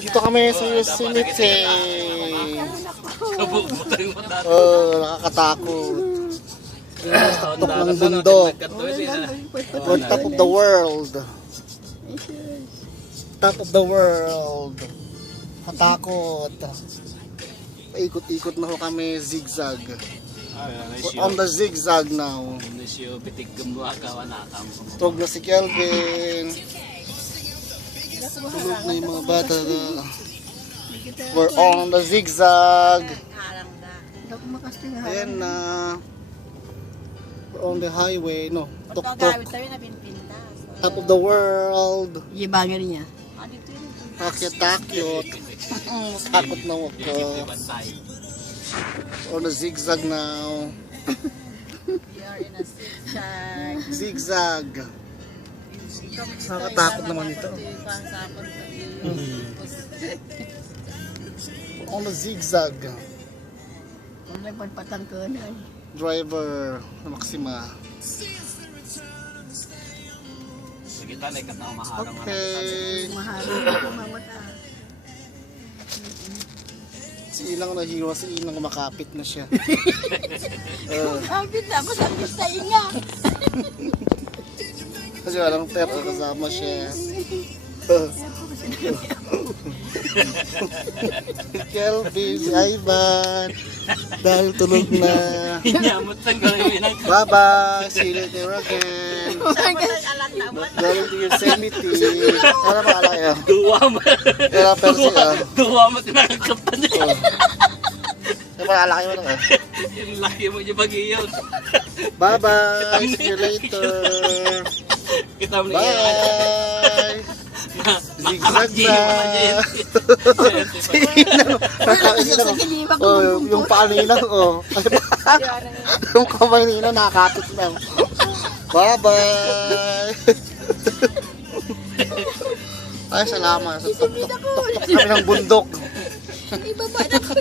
Dito kami sa Yosemite. Nakakatakot. Top ng bundok. On top of the world. Top of the world. Matakot. Paikot-ikot na ho kami, zigzag. We're on the zigzag now. Tug na si Kelvin. Tulog na yung mga bata. We're on the zigzag. Ayan na. We're on the highway. No, tok-tok. Top of the world. Ibagan niya. Takyat-takyot. Takot na ako. On the zigzag now. We are in a zigzag. Zigzag. Nakakatakot naman ito. On the zigzag. Kung may pagpatang ko na. Driver na Maxima. Okay. Mahalo ako mamata. Si Inang nahiwa, si Inang makapit na siya. Kapit na ako sa pistay nga. Kasi walang pera kasama siya. Kelvin, si Ivan. Dahil tulog na. Bye-bye. See you later again. Going to Yosemite. Ano ba alak yun? Duwa mo. Kaya persi ah. Duwa mo tinakakapan niya. Ano ba alak yun? Yung laki mo yung bagiyon. Bye-bye. See you later. Kita mo na Bye. Zigzag na. Yung paa ni Inang, oh. Yung kamay ni Inang nakakapit lang. Bye-bye. Ay, salamat. Tok-tok kami ng bundok. Ibaba na ko.